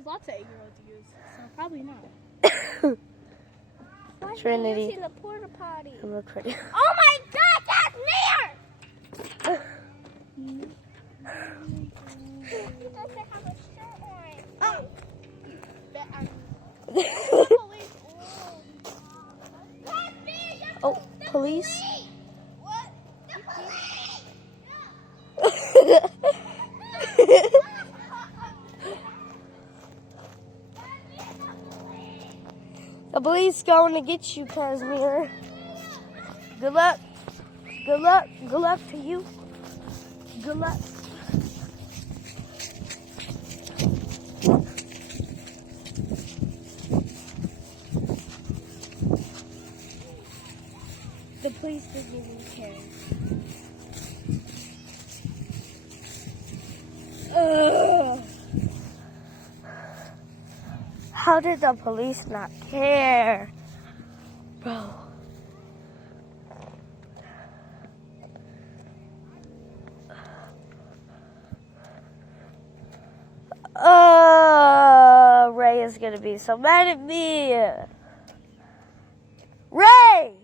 there's lots of 8-year-olds use, so probably not. Trinity. Why the porta potty? I'm recording. Oh my God, that's near! He doesn't have a shirt on. Oh. Oh, police. What? The police! The police going to get you, Kazmir. Good luck. Good luck. Good luck to you. Good luck. The police didn't even care. Ugh. How did the police not care? Bro. Ray is gonna be so mad at me. Ray!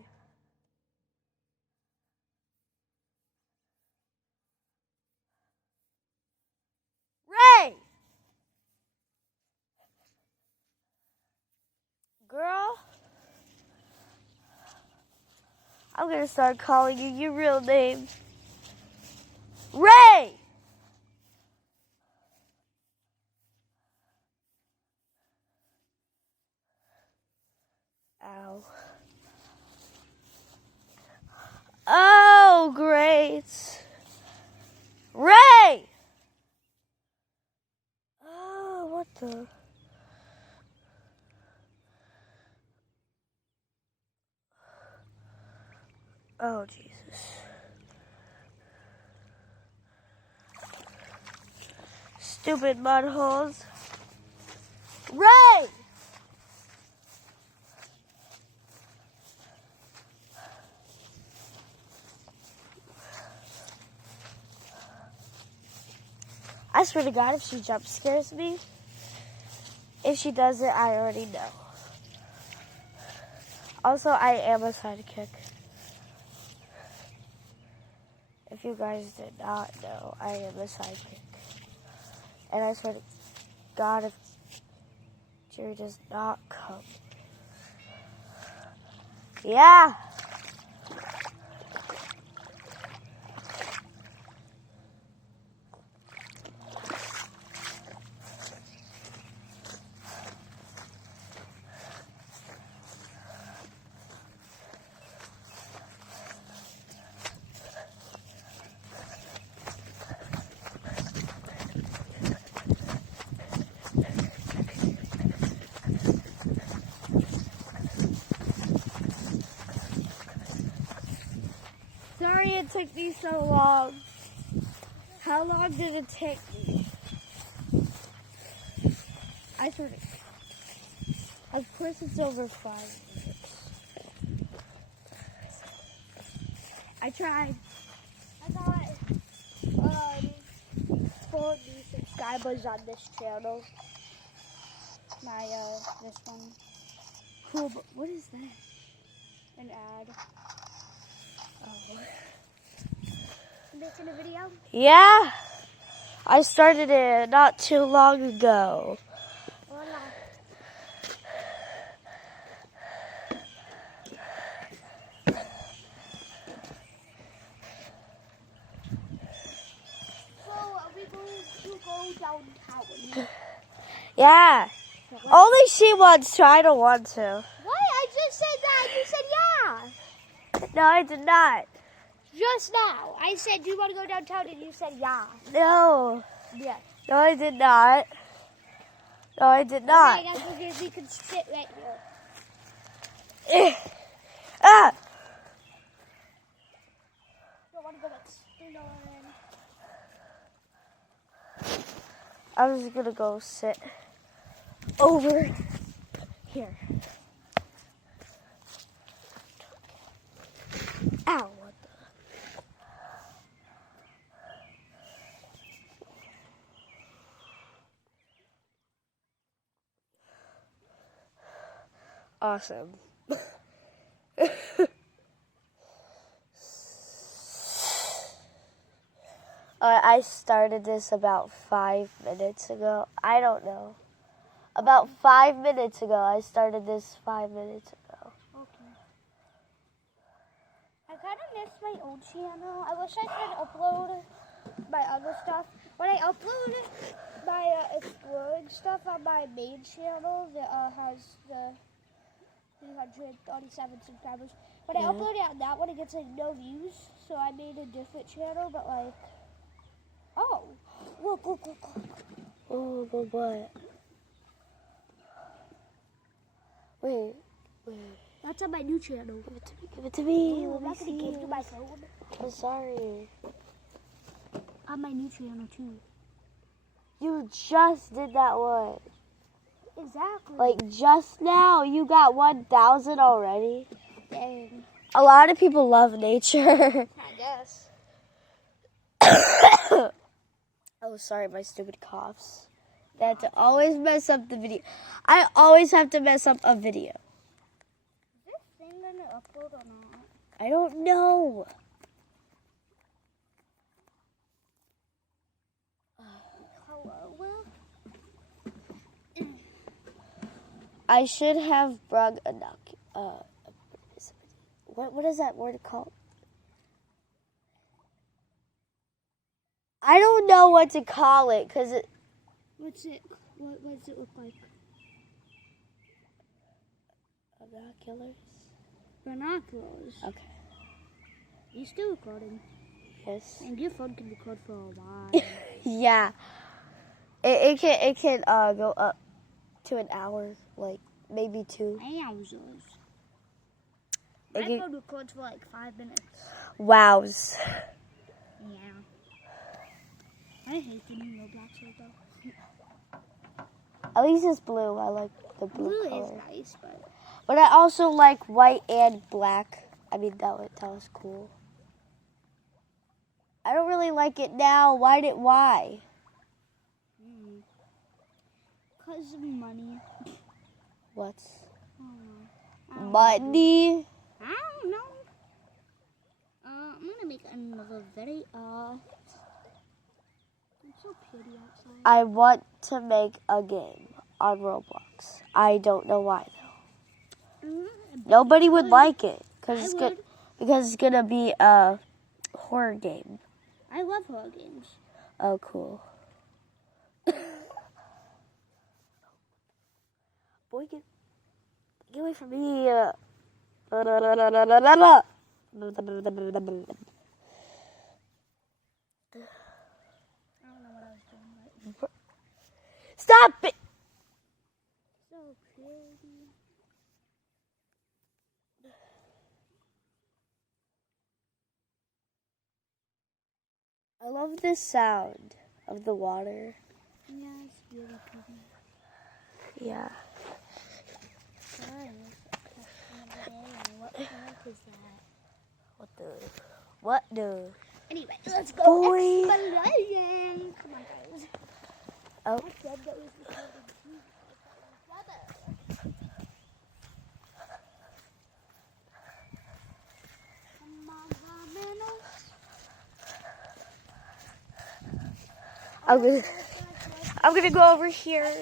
Ray! Girl, I'm gonna start calling you your real name. Ray! Ow. Oh, great. Ray! Oh, what the? Oh, Jesus. Stupid mud holes. Ray! I swear to God, if she jump scares me, if she does it, I already know. Also, I am a sidekick. If you guys did not know, I am a sidekick. And I swear to God, if Jerry does not come. Yeah. Sorry it took me so long. How long did it take me? I sort of. Of course it's over 5 minutes. I tried. I got 4 new subscribers on this channel. My, this one. Cool, but what is that? An ad. Oh. You making a video? Yeah. I started it not too long ago. Hola. So, are we going to go downtown? Yeah. Only she wants to. I don't want to. Why? I just said that. You said yeah. No, I did not. Just now. I said, do you want to go downtown? And you said yeah. No. Yeah. No, I did not. No, I did not. Okay, that's because we can sit right here. Ah! Don't want to go back. I'm just gonna go sit over here. Ow, what the? Awesome. I started this about 5 minutes ago. I don't know. About 5 minutes ago. I started this 5 minutes ago. Okay. I kind of missed my old channel. I wish I could upload my other stuff. When I upload my exploring stuff on my main channel that has the 337 subscribers. When I upload it on that one, it gets like no views. So I made a different channel, but like, oh, look. Oh, what? Wait. That's on my new channel. Give it to me. Ooh, Let I'm me not gonna see. give you my phone. I'm sorry. On my new channel too. You just did that one. Exactly. Like just now, you got 1,000 already. Dang. A lot of people love nature. I guess. Oh, sorry, my stupid coughs. That to always mess up the video. I always have to mess up a video. Is this thing gonna upload or not? I don't know. Hello, Will? I should have brought a what is that word called? I don't know what to call it because it. What does it look like? Binoculars. Binoculars. Okay. You still recording? Yes. And your phone can record for a while. Yeah. It can go up to an hour, like maybe 2. Hours. My phone records for like 5 minutes. Wows. Yeah. I hate the new Roblox though. At least it's blue. I like the blue color. Is nice, But I also like white and black. I mean, that was cool. I don't really like it now. Why? Because of money. What's I money? don't know. I'm gonna make another video. It's so pretty outside. I want to make a game on Roblox. I don't know why though. Nobody would like it because it's gonna be a horror game. I love horror games. Oh, cool. Boy, get away from me. I don't know what I was doing, but Stop it! so pretty. I love the sound of the water. Yeah, it's really pretty. Yeah. What plant is that? What the? Anyway, let's go Boy. exploring. Come on, guys. Oh. I said that was recording too. Come on, I'm gonna go over here.